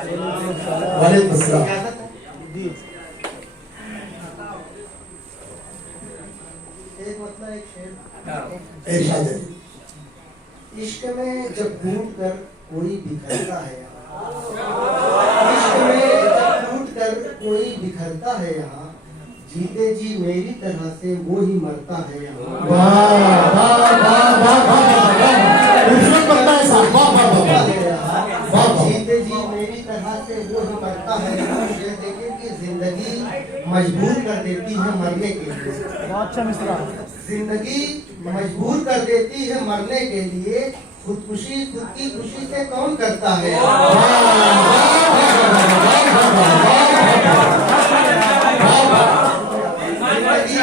वालेकुम अस्सलाम। एक मतलब एक शेर इरशाद है। इश्क में जब टूट कर कोई बिखरता है यहाँ, इश्क में जब टूट कर कोई बिखरता है यहाँ, जीते जी मेरी तरह से वो ही मरता है यहाँ। वाह वाह वाह वाह वाह, खूबसूरत बनता है साहब, वाह वाह वाह वाह। जीते जी मेरी तरह से वो ही मरता है यहाँ। ये देखें कि जिंदगी मजबूर कर देती है मरने के लिए, अच्छा मिश्रा, जिंदगी मजबूर कर देती है मरने के लिए, खुदकुशी खुद की खुशी से कौन करता है। जिंदगी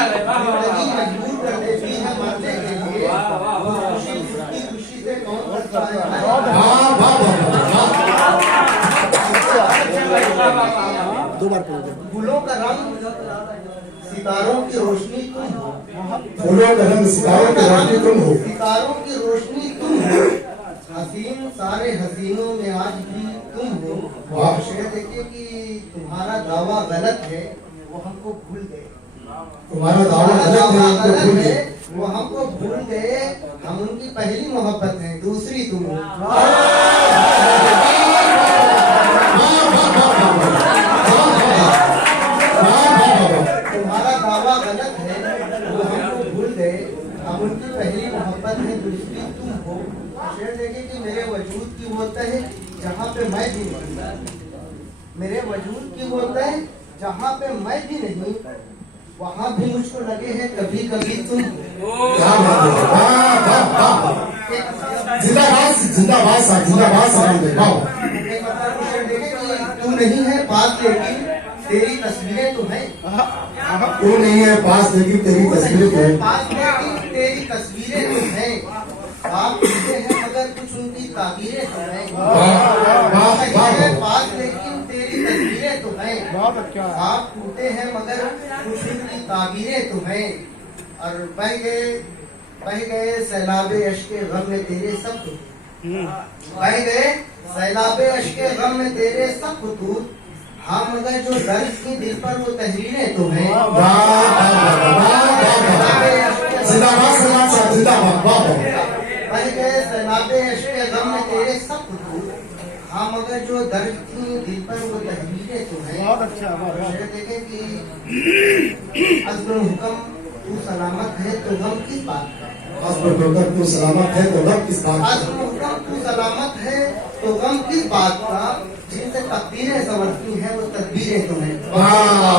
मजबूर कर देती है मरने के लिए, खुदकुशी खुद की खुशी से कौन करता है। दो बार फूलों का रंग सितारों की रोशनी तुम हो, फूलों का रंग सितारों की रोशनी तुम हो, सितारों की रोशनी तुम हो, हसीन सारे हसीनों में आज भी तुम हो। वाह। शेर देखिए कि तुम्हारा दावा गलत है वो हमको भूल गए, तुम्हारा दावा गलत है, हमको भूल गए। वो हमको भूल गए, हम उनकी पहली मोहब्बत है, दूसरी तुम हो। तुम्हारा दावा गलत है वो हमको भूल गए, हम उनकी पहली मोहब्बत है, दूसरी तुम हो। शेर देखे कि मेरे वजूद की वो तह जहाँ पे मैं भी नहीं, मेरे वजूद की वो तह जहाँ पे मैं भी नहीं, वहाँ भी मुझको लगे हैं कभी कभी तुम। क्या बात है, वाह वाह वाह, जिंदाबाद जिंदाबाद साहब, जिंदाबाद साहब। वाह, एक मतलब शेर देखे कि तू नहीं है पास लेकिन तेरी तस्वीरें तो हैं, तू नहीं है पास लेकिन तेरी तस्वीरें तो है। पास लेकिन तेरी तस्वीरें तो हैं, आप टूटे हैं मगर कुछ उनकी ताबीरें तो हैं। पास लेकिन तेरी तस्वीरें तो हैं, आप टूटे हैं मगर कुछ उनकी ताबीरें तो हैं। और बह गए सैलाबे अश्के गम में तेरे सब कुछ, बह गए सैलाबे अश्के गम में तेरे सब कुतूब, हाँ मगर जो दर्द की दिल पर वो तहरीरें तो हैं। जिंदाबाद साहब, जिंदाबाद। वाह बह गए सैलाबे अश्के गम में तेरे सब कुतूब, हाँ मगर जो दर्द की दिल पर वो तहरीरें तो हैं। बहुत अच्छा, शेर देखें कि अज़्म हुक्म तू सलामत है तो गम किस बात का, तू सलामत है तो गम किस बात का, अज़्म हुक्म तू सलामत है तो गम किस बात का, जिनसे तकदीरें संवरती हैं वो तदबीरें तो हैं। वाह